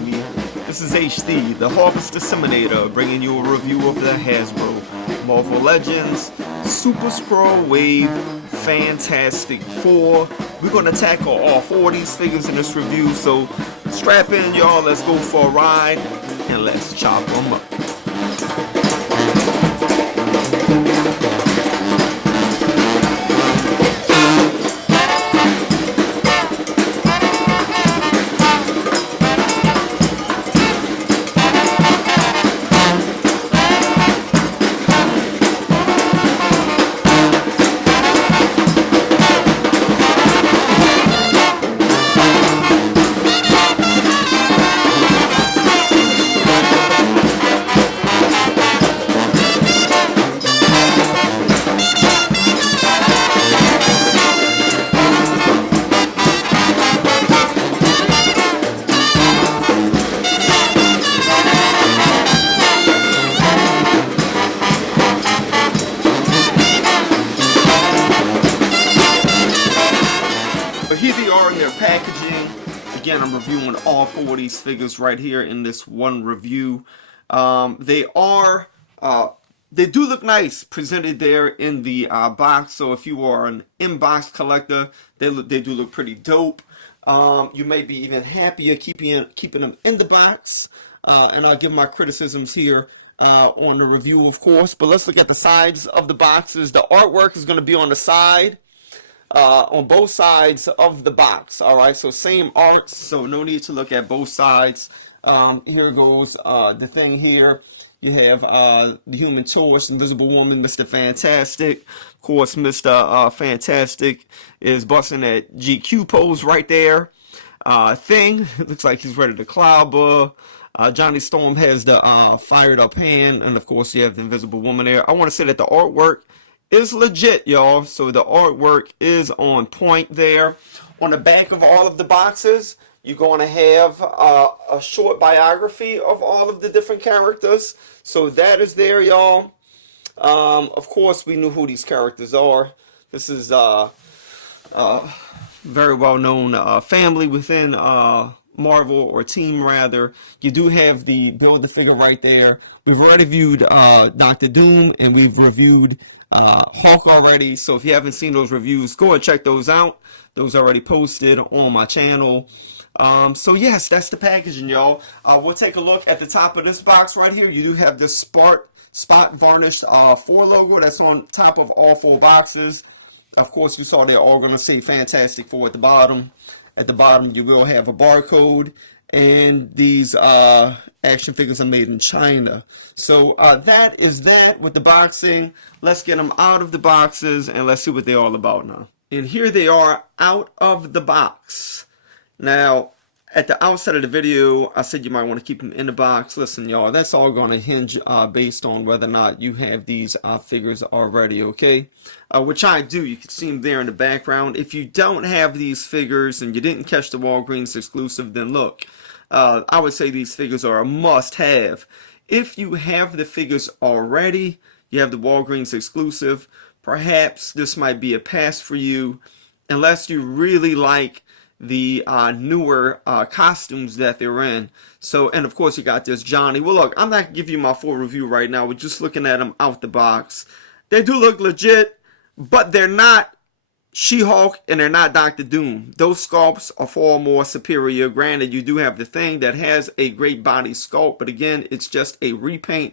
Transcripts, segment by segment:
me. This is HD, the Harvest Disseminator, bringing you a review of the Hasbro Marvel Legends Super Skrull Wave Fantastic Four. We're going to tackle all 4 of these figures in this review, so strap in, y'all. Let's go for a ride, and let's chop them up. But here they are in their packaging. Again, I'm reviewing all 4 of these figures right here in this one review. They do look nice presented there in the box. So if you are an in-box collector, they do look pretty dope. You may be even happier keeping them in the box. And I'll give my criticisms here on the review, of course. But let's look at the sides of the boxes. The artwork is going to be on the side. On both sides of the box. Alright, so same art, so no need to look at both sides. Here goes the thing here. You have the Human Torch, Invisible Woman, Mr. Fantastic. Of course, Mr. Fantastic is busting that GQ pose right there. Thing, looks like he's ready to clobber. Johnny Storm has the fired up hand, and of course you have the Invisible Woman there. I want to say that the artwork is legit, y'all. So the artwork is on point there. On the back of all of the boxes, you're going to have a short biography of all of the different characters. So that is there, y'all. Of course, we knew who these characters are. This is very well-known family within Marvel, or team rather. You do have the Build-A-Figure right there. We've already viewed Dr. Doom, and we've reviewed Hulk already, so if you haven't seen those reviews, go and check those out. Those are already posted on my channel. So yes, that's the packaging, y'all. We'll take a look at the top of this box right here. You do have the spot varnished 4 logo that's on top of all 4 boxes. Of course, you saw they're all going to say Fantastic Four at the bottom. At the bottom, you will have a barcode. And these action figures are made in China. So that is that with the boxing. Let's get them out of the boxes and let's see what they're all about now. And here they are out of the box. Now, at the outset of the video, I said you might want to keep them in the box. Listen, y'all, that's all going to hinge based on whether or not you have these figures already, okay? Which I do. You can see them there in the background. If you don't have these figures and you didn't catch the Walgreens exclusive, then look, I would say these figures are a must-have. If you have the figures already, you have the Walgreens exclusive, perhaps this might be a pass for you, unless you really like the newer costumes that they're in. So, and of course you got this Johnny. Well, look, I'm not going to give you my full review right now. We're just looking at them out the box. They do look legit, but they're not She-Hulk and they're not Dr. Doom. Those sculpts are far more superior. Granted, you do have the Thing that has a great body sculpt, but again, it's just a repaint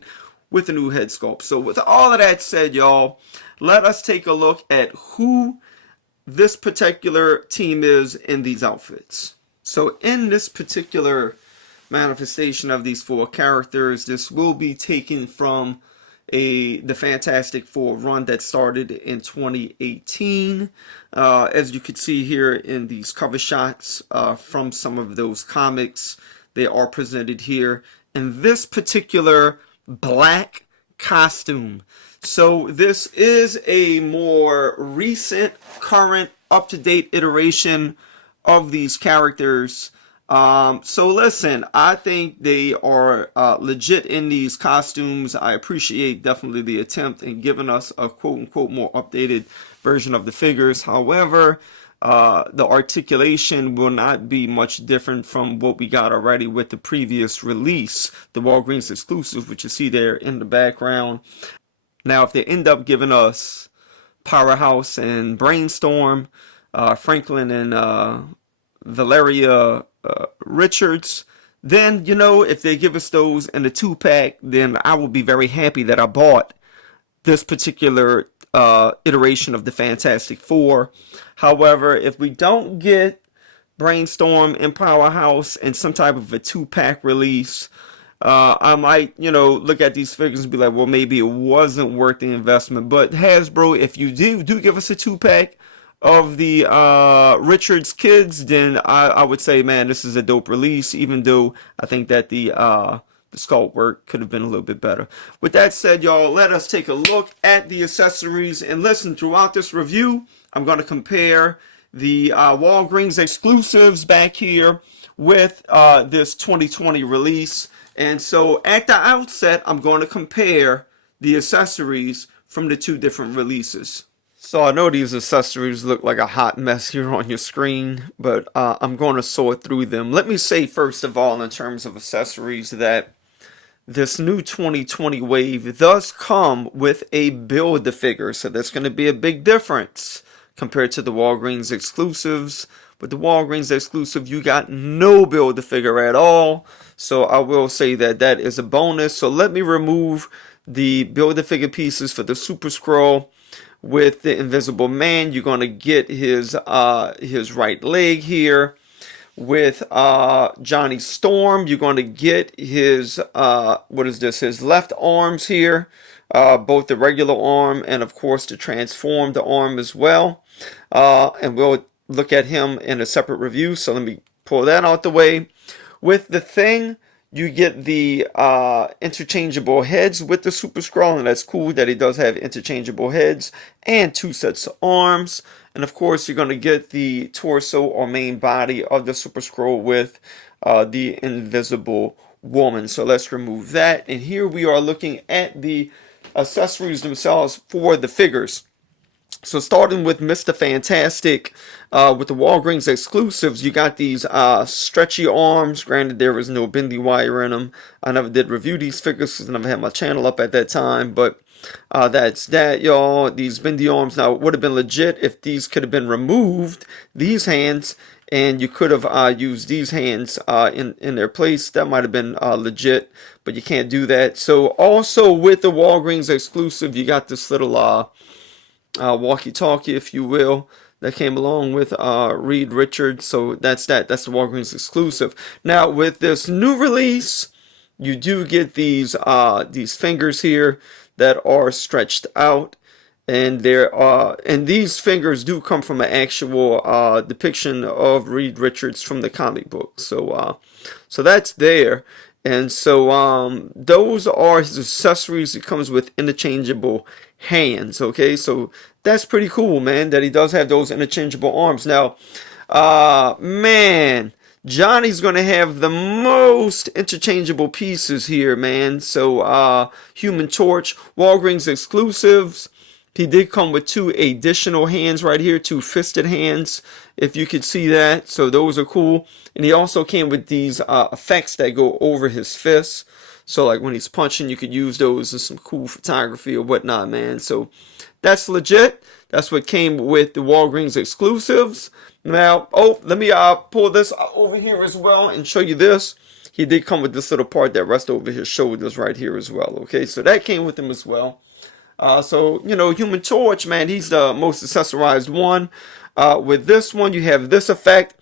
with a new head sculpt. So with all of that said, y'all, let us take a look at who this particular team is in these outfits. So in this particular manifestation of these 4 characters, this will be taken from the Fantastic Four run that started in 2018. As you can see here in these cover shots from some of those comics, they are presented here in this particular black costume. So this is a more recent, current, up-to-date iteration of these characters. So listen, I think they are legit in these costumes. I appreciate definitely the attempt in giving us a quote-unquote more updated version of the figures. However, the articulation will not be much different from what we got already with the previous release, the Walgreens exclusive, which you see there in the background. Now, if they end up giving us Powerhouse and Brainstorm, Franklin and Valeria Richards, then, you know, if they give us those in a 2-pack, then I will be very happy that I bought this particular iteration of the Fantastic Four. However, if we don't get Brainstorm and Powerhouse in some type of a 2-pack release, I might, you know, look at these figures and be like, well, maybe it wasn't worth the investment. But Hasbro, if you do give us a 2-pack of the Richards kids, then I would say, man, this is a dope release, even though I think that the sculpt work could have been a little bit better. With that said, y'all, let us take a look at the accessories. And listen, throughout this review, I'm going to compare the Walgreens exclusives back here with this 2020 release. And so at the outset, I'm going to compare the accessories from the 2 different releases. So I know these accessories look like a hot mess here on your screen, but I'm going to sort through them. Let me say, first of all, in terms of accessories, that this new 2020 wave does come with a Build-A-Figure, so that's going to be a big difference compared to the Walgreens exclusives. With the Walgreens exclusive, you got no Build-A-Figure at all, so I will say that that is a bonus. So let me remove the Build-A-Figure pieces for the Super Skrull. With the Invisible Man, you're going to get his right leg here. With Johnny Storm, you're going to get his his left arms here, both the regular arm and of course the transformed arm as well. And we'll look at him in a separate review, so let me pull that out the way. With the Thing, you get the interchangeable heads with the Super Skrull, and that's cool that he does have interchangeable heads and 2 sets of arms. And of course, you're going to get the torso or main body of the Super Skrull with the Invisible Woman. So let's remove that. And here we are looking at the accessories themselves for the figures. So starting with Mr. Fantastic, with the Walgreens exclusives, you got these stretchy arms. Granted, there was no bendy wire in them. I never did review these figures because I never had my channel up at that time. But that's that, y'all. These bendy arms. Now, it would have been legit if these could have been removed, these hands, and you could have used these hands in their place. That might have been legit, but you can't do that. So also with the Walgreens exclusive, you got this little walkie-talkie, if you will, that came along with Reed Richards. So that's that. That's the Walgreens exclusive. Now with this new release, you do get these fingers here that are stretched out, and these fingers do come from an actual depiction of Reed Richards from the comic book. So so that's there. And so those are his accessories. It comes with interchangeable hands. Okay, so that's pretty cool, man, that he does have those interchangeable arms. Now, man, Johnny's going to have the most interchangeable pieces here, man. So Human Torch, Walgreens exclusives. He did come with 2 additional hands right here, 2 fisted hands, if you could see that. So those are cool. And he also came with these effects that go over his fists. So like when he's punching, you could use those in some cool photography or whatnot, man. So that's legit. That's what came with the Walgreens exclusives. Now, let me pull this over here as well and show you this. He did come with this little part that rests over his shoulders right here as well. Okay, so that came with him as well. So, you know, Human Torch, man, he's the most accessorized one. With this one, you have this effect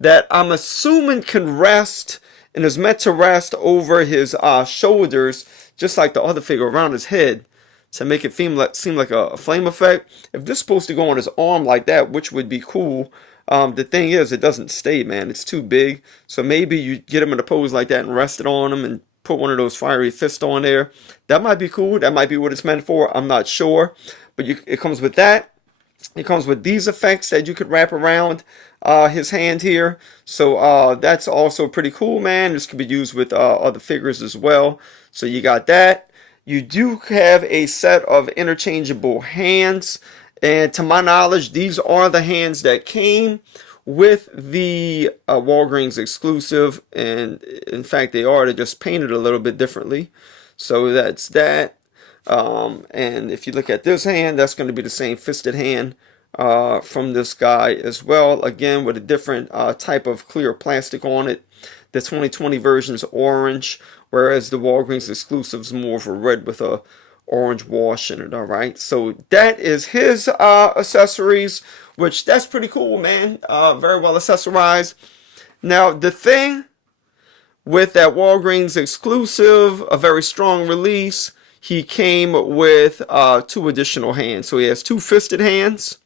that I'm assuming can rest and is meant to rest over his shoulders, just like the other figure, around his head, to make it seem like a flame effect. If this is supposed to go on his arm like that, which would be cool, the thing is, it doesn't stay, man. It's too big. So maybe you get him in a pose like that and rest it on him and put one of those fiery fists on there. That might be cool. That might be what it's meant for. I'm not sure. But it comes with that. It comes with these effects that you could wrap around his hand here. So that's also pretty cool, man. This could be used with other figures as well. So you got that. You do have a set of interchangeable hands. And to my knowledge, these are the hands that came with the Walgreens exclusive. And in fact, they're just painted a little bit differently. So that's that. And if you look at this hand, that's going to be the same fisted hand from this guy as well. Again, with a different type of clear plastic on it. The 2020 version is orange, whereas the Walgreens exclusive is more of a red with a orange wash in it. All right, so that is his accessories, which that's pretty cool, man. Very well accessorized. Now the thing with that Walgreens exclusive, a very strong release, he came with 2 additional hands. So he has 2 fisted hands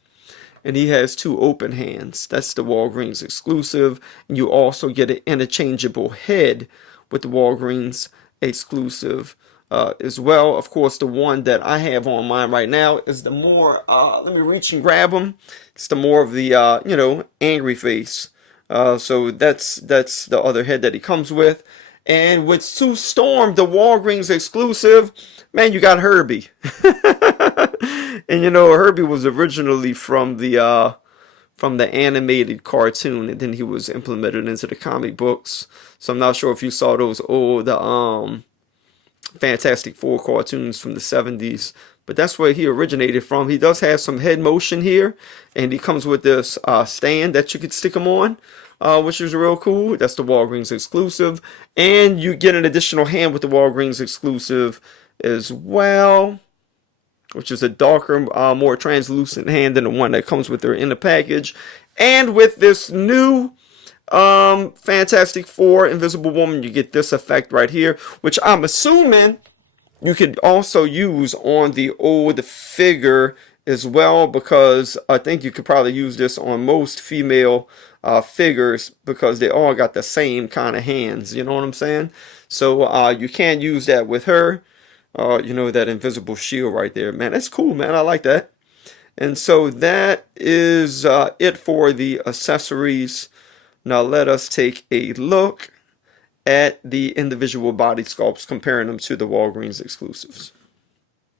and he has 2 open hands. That's the Walgreens exclusive. And you also get an interchangeable head with the Walgreens exclusive as well. Of course, the one that I have on mine right now is the more, let me reach and grab him. It's the more of the, you know, angry face. So that's the other head that he comes with. And with Sue Storm, the Walgreens exclusive, man, you got Herbie. And you know, Herbie was originally from the animated cartoon, and then he was implemented into the comic books. So I'm not sure if you saw those old Fantastic Four cartoons from the 70s, but that's where he originated from. He does have some head motion here, and he comes with this stand that you could stick him on, which is real cool. That's the Walgreens exclusive, and you get an additional hand with the Walgreens exclusive as well, which is a darker, more translucent hand than the one that comes with her in the package. And with this new Fantastic Four Invisible Woman, you get this effect right here, which I'm assuming you could also use on the old figure as well, because I think you could probably use this on most female figures, because they all got the same kind of hands, you know what I'm saying? So you can use that with her. You know, that invisible shield right there, man. That's cool, man. I like that. And so that is it for the accessories. Now let us take a look at the individual body sculpts, comparing them to the Walgreens exclusives.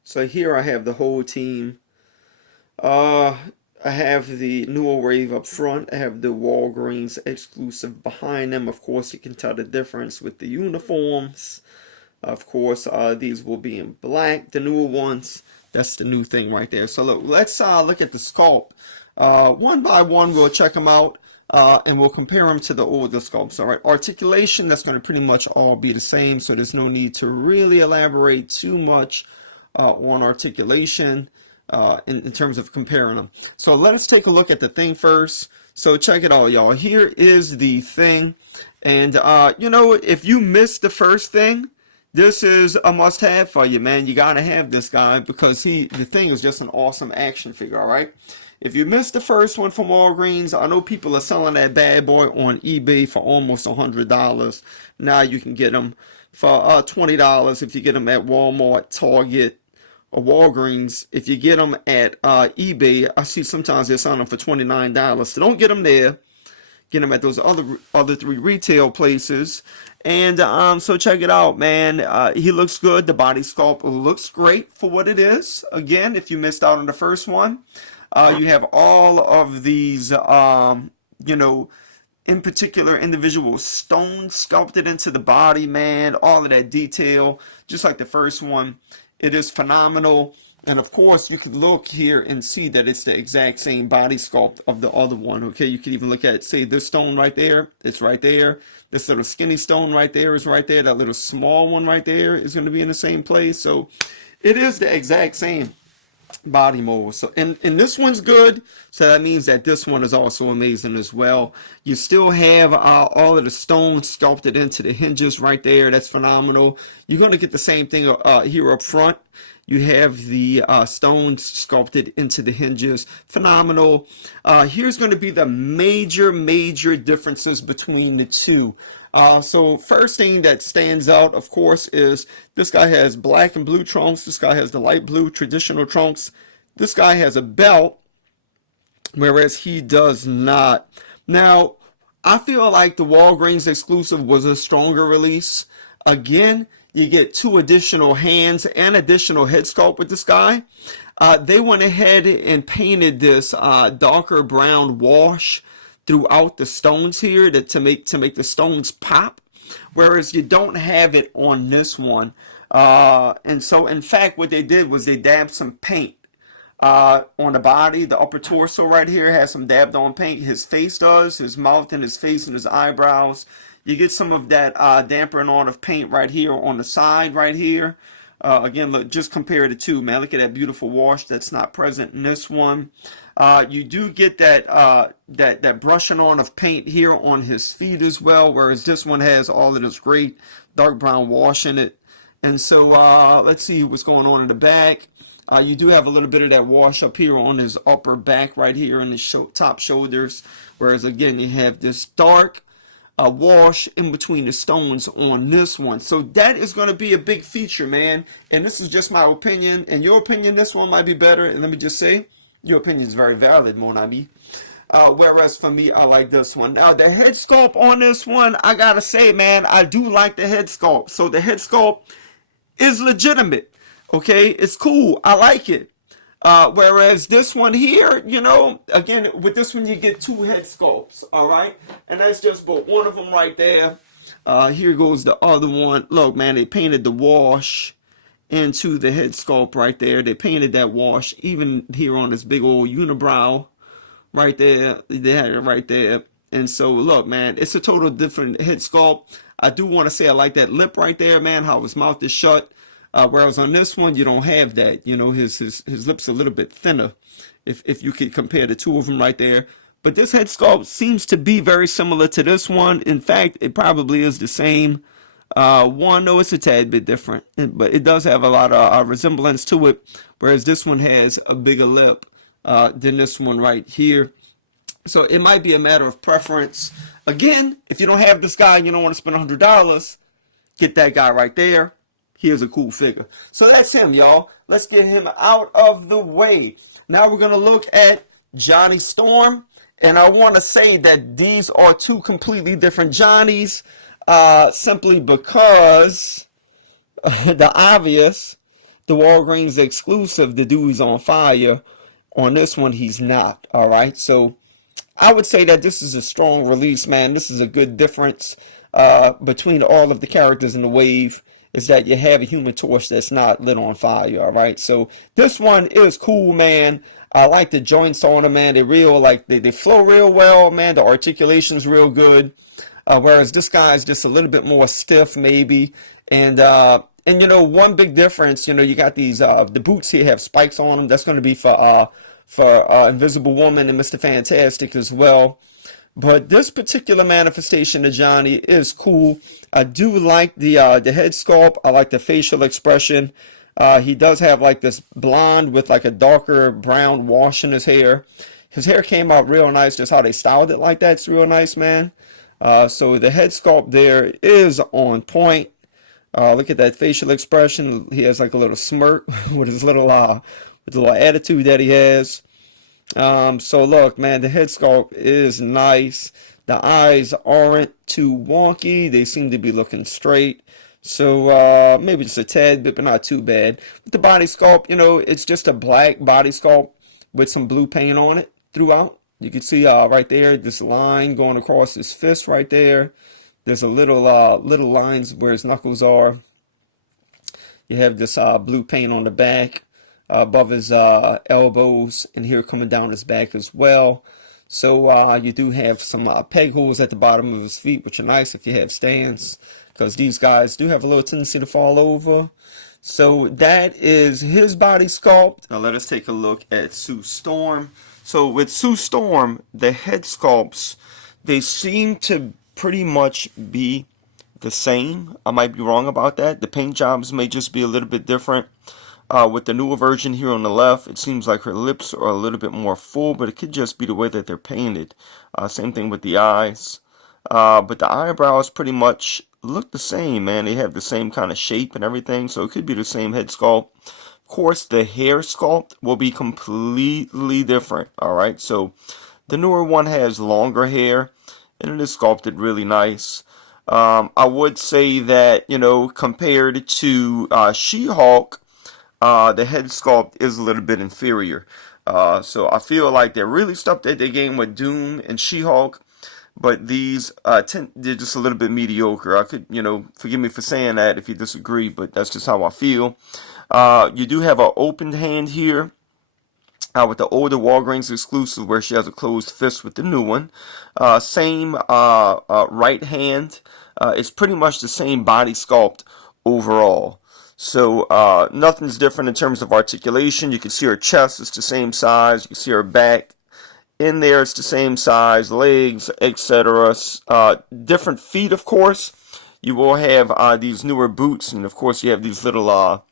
So here I have the whole team. I have the Newer Wave up front. I have the Walgreens exclusive behind them. Of course, you can tell the difference with the uniforms. Of course, these will be in black, the newer ones. That's the new thing right there. So look, let's look at the sculpt. One by one, we'll check them out, and we'll compare them to the older sculpts. All right, articulation, that's going to pretty much all be the same, so there's no need to really elaborate too much on articulation in terms of comparing them. So let us take a look at the thing first. So check it out, y'all. Here is the thing. And, you know, if you missed the first thing, this is a must-have for you, man. You gotta have this guy, because the thing is just an awesome action figure, all right? If you missed the first one from Walgreens, I know people are selling that bad boy on eBay for almost $100. Now you can get them for $20 if you get them at Walmart, Target, or Walgreens. If you get them at eBay, I see sometimes they're selling them for $29. So don't get them there. Get them at those other 3 retail places. And so check it out, man. He looks good. The body sculpt looks great for what it is. Again, if you missed out on the first one, you have all of these, you know, in particular individual stones sculpted into the body, man. All of that detail, just like the first one. It is phenomenal. And of course, you could look here and see that it's the exact same body sculpt of the other one. Okay, you can even look at, say, this stone right there. It's right there. This little skinny stone right there is right there. That little small one right there is going to be in the same place. So it is the exact same body mold. So and this one's good. So that means that this one is also amazing as well. You still have all of the stones sculpted into the hinges right there. That's phenomenal. You're going to get the same thing here up front. You have the stones sculpted into the hinges. Phenomenal. Here's going to be the major differences between the two. So first thing that stands out, of course, is this guy has black and blue trunks. This guy has the light blue traditional trunks. This guy has a belt, whereas he does not. Now, I feel like the Walgreens exclusive was a stronger release. Again, You get 2 additional hands and additional head sculpt with this guy. They went ahead and painted this darker brown wash throughout the stones here to make the stones pop, whereas you don't have it on this one. And so, in fact, what they did was they dabbed some paint on the body. The upper torso right here has some dabbed on paint. His face does, his mouth and his face and his eyebrows. You get some of that dampering on of paint right here on the side right here. Again, look, just compare the two, man. Look at that beautiful wash that's not present in this one. You do get that that brushing on of paint here on his feet as well, whereas this one has all of this great dark brown wash in it. And so let's see what's going on in the back. You do have a little bit of that wash up here on his upper back right here in his top shoulders, whereas again you have this dark wash in between the stones on this one. So that is going to be a big feature, man. And this is just my opinion. In your opinion, this one might be better. And let me just say, your opinion is very valid, mon ami. Whereas for me, I like this one. Now, the head sculpt on this one, I gotta say, man, I do like the head sculpt. So the head sculpt is legitimate. Okay, it's cool. I like it. Whereas this one here, you know, again, with this one you get 2 head sculpts, all right? And that's just but one of them right there. Here goes the other one. Look, man, they painted the wash into the head sculpt right there. They painted that wash even here on this big old unibrow right there. They had it right there. And so, look, man, it's a total different head sculpt. I do want to say I like that lip right there, man, how his mouth is shut. Whereas on this one, you don't have that. You know, his lips a little bit thinner, if you could compare the two of them right there. But this head sculpt seems to be very similar to this one. In fact, it probably is the same one, though it's a tad bit different. But it does have a lot of resemblance to it, whereas this one has a bigger lip than this one right here. So it might be a matter of preference. Again, if you don't have this guy and you don't want to spend $100, get that guy right there. Here's a cool figure. So that's him, y'all. Let's get him out of the way. Now we're going to look at Johnny Storm. And I want to say that these are 2 completely different Johnnies. Simply because the obvious, the Walgreens exclusive, the dude's on fire. On this one, he's not. All right. So I would say that this is a strong release, man. This is a good difference between all of the characters in the wave. Is that you have a Human Torch that's not lit on fire, all right? So this one is cool, man. I like the joints on them, man. They real, like, they flow real well, man. The articulation's real good. Whereas this guy's just a little bit more stiff, maybe. And you know, one big difference, you know, you got these, the boots here have spikes on them. That's going to be for Invisible Woman and Mr. Fantastic as well. But this particular manifestation of Johnny is cool. I do like the head sculpt. I like the facial expression. He does have like this blonde with like a darker brown wash in his hair. His hair came out real nice. Just how they styled it like that. It's real nice, man. So the head sculpt there is on point. Look at that facial expression. He has like a little smirk with his little attitude that he has. So look, man, the head sculpt is nice. The eyes aren't too wonky. They seem to be looking straight. So maybe just a tad bit, but not too bad. With the body sculpt, you know, it's just a black body sculpt with some blue paint on it throughout. You can see right there, this line going across his fist right there. There's a little lines where his knuckles are. You have this blue paint on the back. Above his elbows, and here coming down his back as well. So you do have some peg holes at the bottom of his feet, which are nice if you have stands, because these guys do have a little tendency to fall over. So that is his body sculpt. Now let us take a look at Sue Storm. So with Sue Storm, the head sculpts, they seem to pretty much be the same. I might be wrong about that. The paint jobs may just be a little bit different. With the newer version here on the left, it seems like her lips are a little bit more full, but it could just be the way that they're painted. Same thing with the eyes. But the eyebrows pretty much look the same, man. They have the same kind of shape and everything, so it could be the same head sculpt. Of course, the hair sculpt will be completely different, alright? So the newer one has longer hair, and it is sculpted really nice. I would say that, you know, compared to She-Hulk, the head sculpt is a little bit inferior. So I feel like they really stepped at their game with Doom and She-Hulk, but these they're just a little bit mediocre. I could, you know, forgive me for saying that if you disagree, but that's just how I feel. You do have an open hand here. With the older Walgreens exclusive where she has a closed fist with the new one. Same right hand. It's pretty much the same body sculpt overall. So nothing's different in terms of articulation. You can see her chest is the same size. You can see her back in there. It's the same size. Legs, etc. Different feet, of course. You will have these newer boots. And, of course, you have these little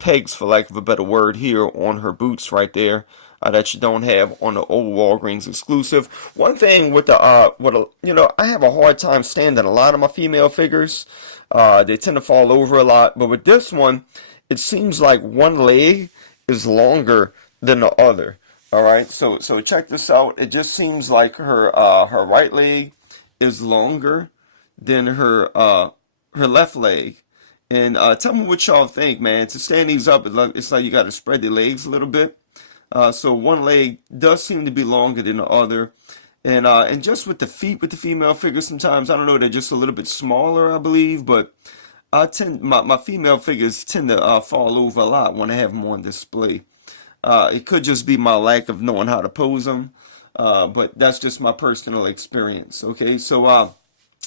pegs, for lack of a better word, here on her boots right there that you don't have on the old Walgreens exclusive. One thing with the you know, I have a hard time standing a lot of my female figures. They tend to fall over a lot, but with this one, it seems like one leg is longer than the other. All right, so check this out. It just seems like her her right leg is longer than her left leg. And tell me what y'all think, man. To stand these up, it's like you got to spread the legs a little bit. So one leg does seem to be longer than the other. And just with the feet with the female figures, sometimes, I don't know, they're just a little bit smaller, I believe. But my female figures tend to fall over a lot when I have them on display. It could just be my lack of knowing how to pose them. But that's just my personal experience. Okay,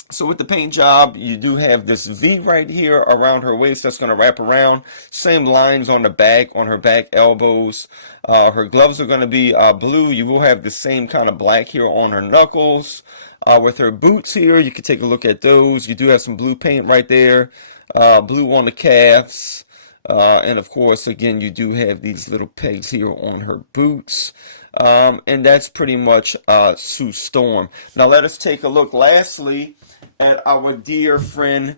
so with the paint job, you do have this V right here around her waist that's going to wrap around. Same lines on the back, on her back elbows. Her gloves are going to be blue. You will have the same kind of black here on her knuckles. With her boots here, you can take a look at those. You do have some blue paint right there. Blue on the calves. And of course, again, you do have these little pegs here on her boots. And that's pretty much Sue Storm. Now let us take a look lastly at our dear friend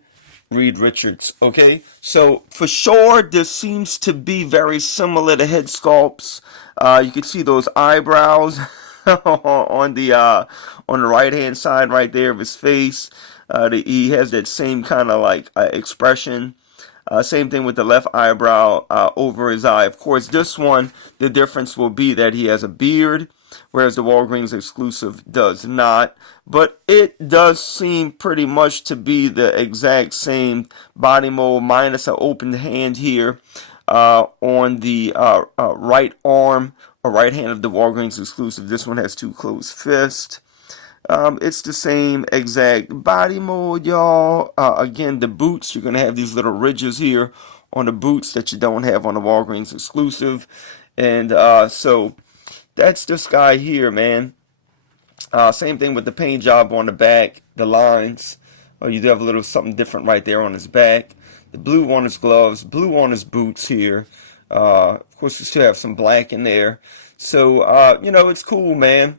Reed Richards. Okay, so for sure this seems to be very similar to head sculpts. You can see those eyebrows on the right hand side right there of his face. He has that same kind of like expression. Same thing with the left eyebrow over his eye. Of course, this one, the difference will be that he has a beard, whereas the Walgreens exclusive does not. But it does seem pretty much to be the exact same body mold, minus an open hand here on the right arm or right hand of the Walgreens exclusive. This one has two closed fists. It's the same exact body mold, y'all. Again, the boots, you're going to have these little ridges here on the boots that you don't have on the Walgreens exclusive. And so that's this guy here, man. Same thing with the paint job on the back, the lines. You do have a little something different right there on his back. The blue on his gloves, blue on his boots here. Of course, you still have some black in there. So, you know, it's cool, man.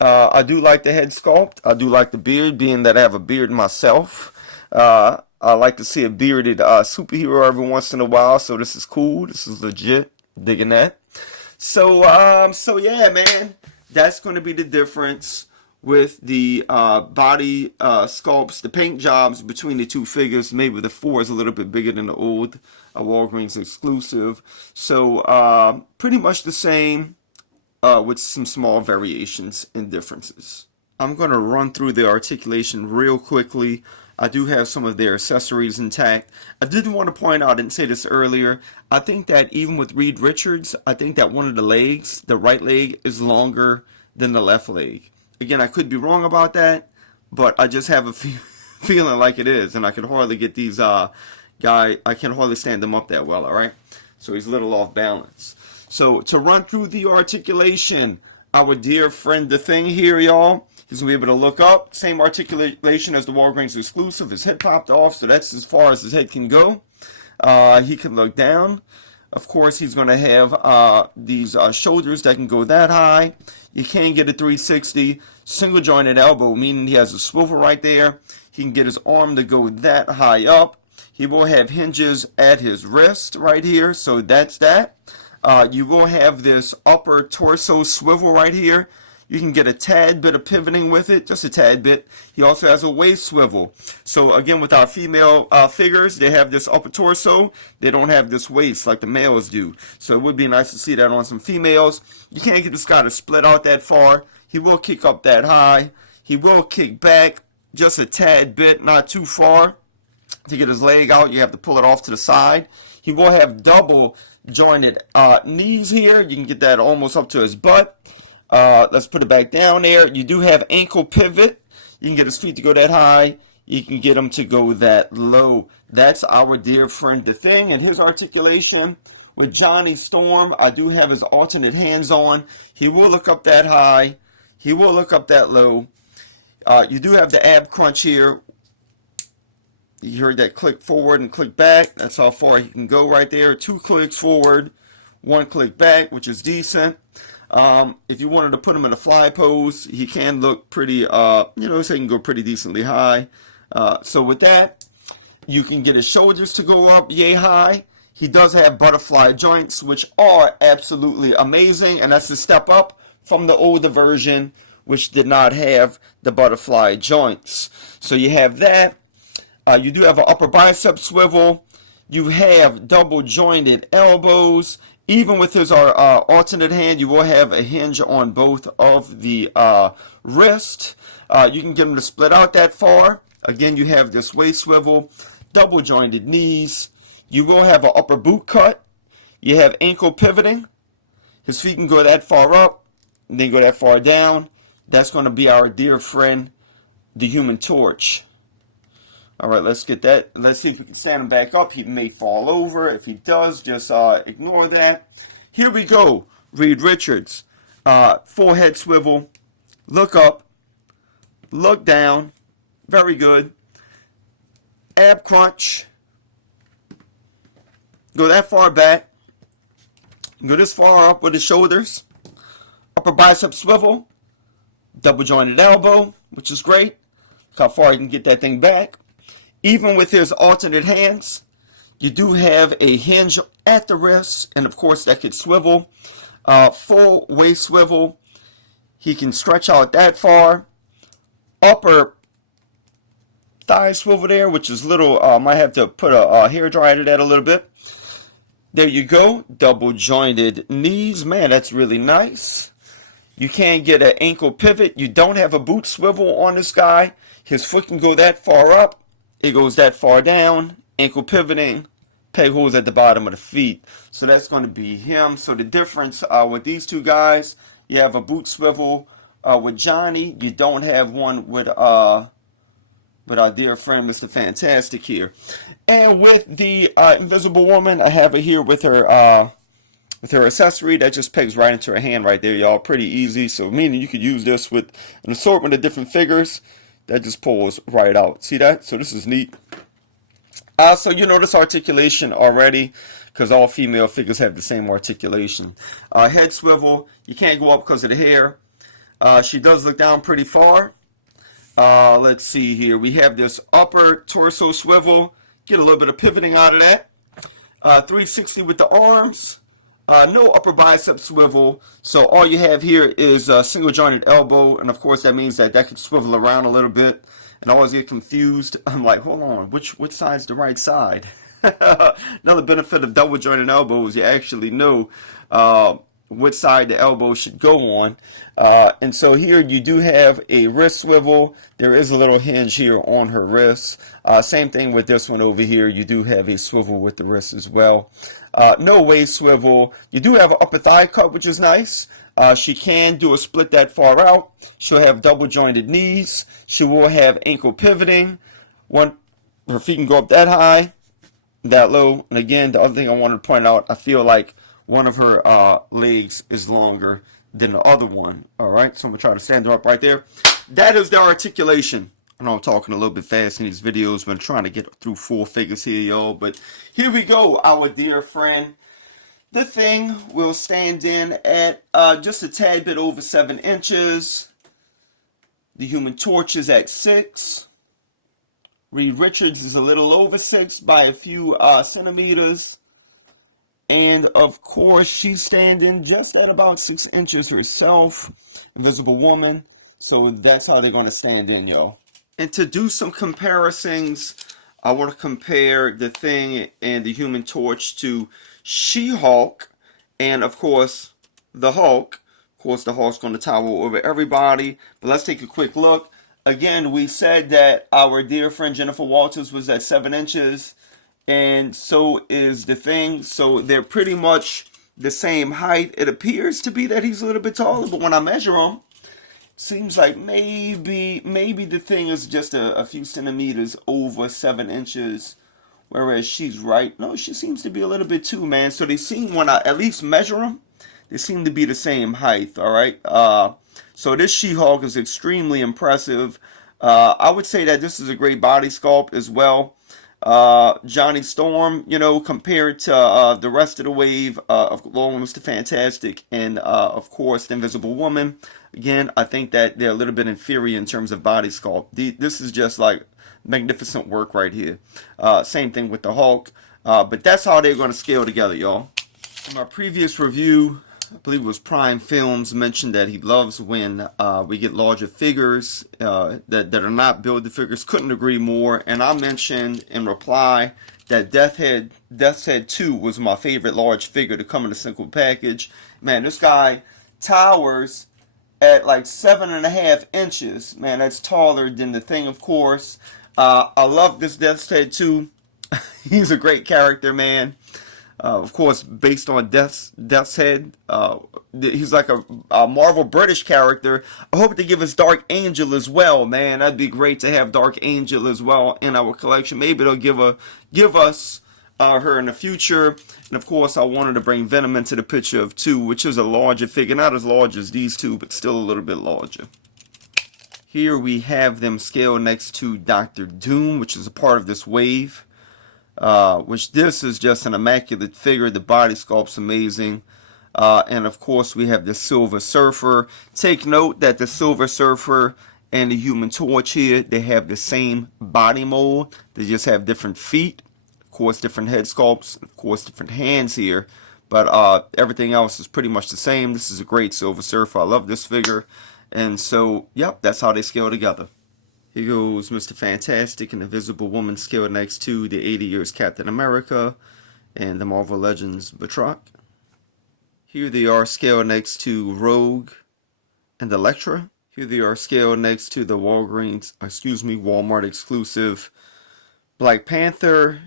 I do like the head sculpt. I do like the beard, being that I have a beard myself. I like to see a bearded superhero every once in a while, so this is cool. This is legit. Digging that. So yeah, man. That's going to be the difference with the body sculpts, the paint jobs between the two figures. Maybe the 4 is a little bit bigger than the old Walgreens exclusive. So pretty much the same. With some small variations and differences. I'm going to run through the articulation real quickly. I do have some of their accessories intact. I did want to point out, I didn't say this earlier, I think that even with Reed Richards, I think that one of the legs, the right leg, is longer than the left leg. Again, I could be wrong about that, but I just have a feeling like it is, and I can hardly get these I can hardly stand them up that well, all right? So he's a little off balance. So to run through the articulation, our dear friend The Thing here, y'all, he's going to be able to look up. Same articulation as the Walgreens exclusive. His head popped off, so that's as far as his head can go. He can look down. Of course, he's going to have these shoulders that can go that high. You can get a 360 single jointed elbow, meaning he has a swivel right there. He can get his arm to go that high up. He will have hinges at his wrist right here, so that's that. You will have this upper torso swivel right here. You can get a tad bit of pivoting with it, just a tad bit. He also has a waist swivel. So again, with our female figures, they have this upper torso. They don't have this waist like the males do. So it would be nice to see that on some females. You can't get this guy to split out that far. He will kick up that high. He will kick back just a tad bit, not too far. To get his leg out, you have to pull it off to the side. He will have double jointed knees here. You can get that almost up to his butt. Let's put it back down there. You do have ankle pivot. You can get his feet to go that high. You can get them to go that low. That's our dear friend the Thing. And his articulation with Johnny Storm, I do have his alternate hands on. He will look up that high. He will look up that low. You do have the ab crunch here. You heard that click forward and click back. That's how far he can go right there. 2 clicks forward, 1 click back, which is decent. If you wanted to put him in a fly pose, he can look pretty, so he can go pretty decently high. So with that, you can get his shoulders to go up yay high. He does have butterfly joints, which are absolutely amazing. And that's a step up from the older version, which did not have the butterfly joints. So you have that. You do have an upper bicep swivel. You have double jointed elbows. Even with his alternate hand, you will have a hinge on both of the wrist. You can get him to split out that far. Again, you have this waist swivel, double jointed knees. You will have an upper boot cut. You have ankle pivoting. His feet can go that far up, and then go that far down. That's going to be our dear friend, the Human Torch. All right, let's get that. Let's see if we can stand him back up. He may fall over. If he does, just ignore that. Here we go. Reed Richards. Full head swivel. Look up. Look down. Very good. Ab crunch. Go that far back. Go this far up with his shoulders. Upper bicep swivel. Double jointed elbow, which is great. Look how far you can get that thing back. Even with his alternate hands, you do have a hinge at the wrist, and of course that could swivel. Full waist swivel. He can stretch out that far. Upper thigh swivel there, which is little, might have to put a hair dryer to that a little bit. There you go. Double jointed knees. Man, that's really nice. You can get an ankle pivot. You don't have a boot swivel on this guy. His foot can go that far up. It goes that far down, ankle pivoting, peg holes at the bottom of the feet. So that's going to be him. So the difference with these two guys, you have a boot swivel with Johnny. You don't have one with our dear friend Mr. Fantastic here. And with the Invisible Woman, I have her here with her accessory that just pegs right into her hand right there, y'all. Pretty easy. So meaning you could use this with an assortment of different figures. That just pulls right out. See that? So this is neat. So you know this articulation already, because all female figures have the same articulation. Head swivel. You can't go up because of the hair. She does look down pretty far. Let's see here. We have this upper torso swivel. Get a little bit of pivoting out of that. 360 with the arms. No upper bicep swivel, so all you have here is a single jointed elbow, and of course that means that could swivel around a little bit, and I always get confused. I'm like, hold on, which side's the right side? Another benefit of double jointed elbows, you actually know which side the elbow should go on. And so here you do have a wrist swivel. There is a little hinge here on her wrist. Same thing with this one over here. You do have a swivel with the wrist as well. No waist swivel. You do have an upper thigh cut, which is nice. She can do a split that far out. She'll have double jointed knees. She will have ankle pivoting. Her feet can go up that high, that low. And again, the other thing I wanted to point out, I feel like one of her legs is longer than the other one. All right, so I'm gonna try to stand her up right there. That is the articulation. I know I'm talking a little bit fast in these videos, but I'm trying to get through 4 figures here, y'all. But here we go. Our dear friend, the Thing, will stand in at just a tad bit over 7 inches. The Human Torch is at 6. Reed Richards is a little over 6 by a few centimeters. And of course, she's standing just at about 6 inches herself, Invisible Woman. So that's how they're going to stand in, y'all. And to do some comparisons, I want to compare the Thing and the Human Torch to She-Hulk, and of course, the Hulk. Of course, the Hulk's going to tower over everybody. But let's take a quick look. Again, we said that our dear friend Jennifer Walters was at 7 inches. And so is the Thing. So they're pretty much the same height. It appears to be that he's a little bit taller, but when I measure him, seems like maybe the Thing is just a few centimeters over 7 inches, whereas she's right. No, she seems to be a little bit too, man. So they seem, when I at least measure them, they seem to be the same height. All right. So this She-Hulk is extremely impressive. I would say that this is a great body sculpt as well. Johnny Storm, you know, compared to the rest of the wave, along with Mr. Fantastic and of course the Invisible Woman. Again, I think that they're a little bit inferior in terms of body sculpt. This is just like magnificent work right here. Same thing with the Hulk, but that's how they're going to scale together, y'all. In my previous review, I believe it was Prime Films, mentioned that he loves when we get larger figures that are not Build-A-Figures. Couldn't agree more. And I mentioned in reply that Death's Head 2 was my favorite large figure to come in a single package. Man, this guy towers at like 7.5 inches. Man, that's taller than the Thing, of course. I love this Death's Head 2. He's a great character, man. Of course, based on Death's Head, he's like a Marvel British character. I hope to give us Dark Angel as well, man. That'd be great to have Dark Angel as well in our collection. Maybe they'll give us her in the future. And of course, I wanted to bring Venom into the picture of 2, which is a larger figure, not as large as these two, but still a little bit larger. Here we have them scaled next to Dr. Doom, which is a part of this wave. Which this is just an immaculate figure. The body sculpt's amazing. And of course we have the Silver Surfer. Take note that the Silver Surfer and the Human Torch here, they have the same body mold. They just have different feet. Of course, different head sculpts. Of course, different hands here. But everything else is pretty much the same. This is a great Silver Surfer. I love this figure. And so, yep, that's how they scale together. Here goes Mr. Fantastic and the Invisible Woman scaled next to the 80 Years Captain America and the Marvel Legends Batroc. Here they are scaled next to Rogue and Elektra. Here they are scaled next to the Walmart exclusive Black Panther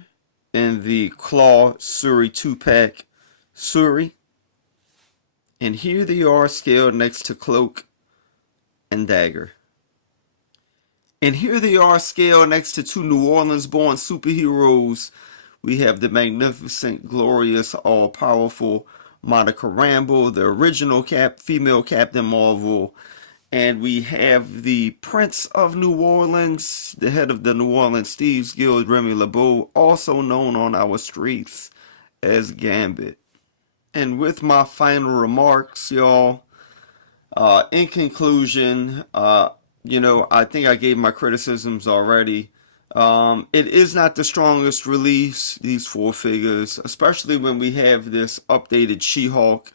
and the Claw Suri 2-pack Suri. And here they are scaled next to Cloak and Dagger. And here they are scaled next to 2 New Orleans born superheroes. We have the magnificent, glorious, all-powerful Monica Rambeau, the original female Captain Marvel. And we have the Prince of New Orleans, the head of the New Orleans Thieves Guild, Remy LeBeau, also known on our streets as Gambit. And with my final remarks, y'all, in conclusion, you know, I think I gave my criticisms already. It is not the strongest release, these 4 figures, especially when we have this updated She-Hulk,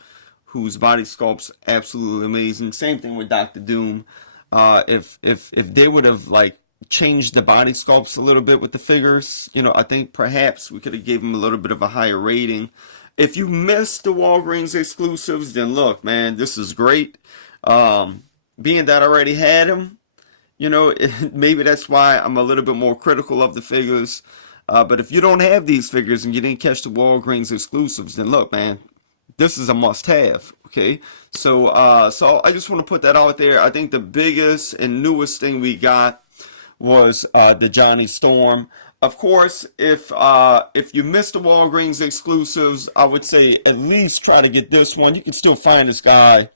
whose body sculpt's absolutely amazing. Same thing with Dr. Doom. If they would have like changed the body sculpts a little bit with the figures, you know, I think perhaps we could have given them a little bit of a higher rating. If you missed the Walgreens exclusives, then look, man, this is great. Being that I already had them, you know, maybe that's why I'm a little bit more critical of the figures. But if you don't have these figures and you didn't catch the Walgreens exclusives, then look, man, this is a must-have. Okay, so I just want to put that out there. I think the biggest and newest thing we got was the Johnny Storm. Of course, if you missed the Walgreens exclusives, I would say at least try to get this one. You can still find this guy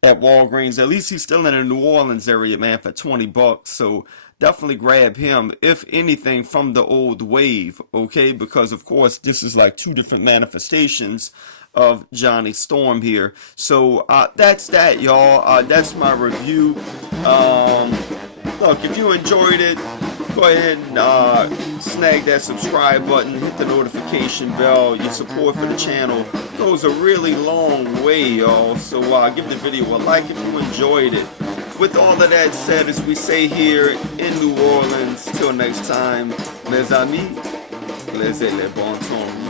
at Walgreens. At least he's still in the New Orleans area, man, for $20. So definitely grab him, if anything, from the old wave, okay? Because of course this is like 2 different manifestations of Johnny Storm here. So that's that, y'all. That's my review. Look, if you enjoyed it, go ahead and snag that subscribe button, hit the notification bell. Your support for the channel goes a really long way, y'all. So give the video a like if you enjoyed it. With all of that said, as we say here in New Orleans, till next time, mes amis, laissez les bon temps.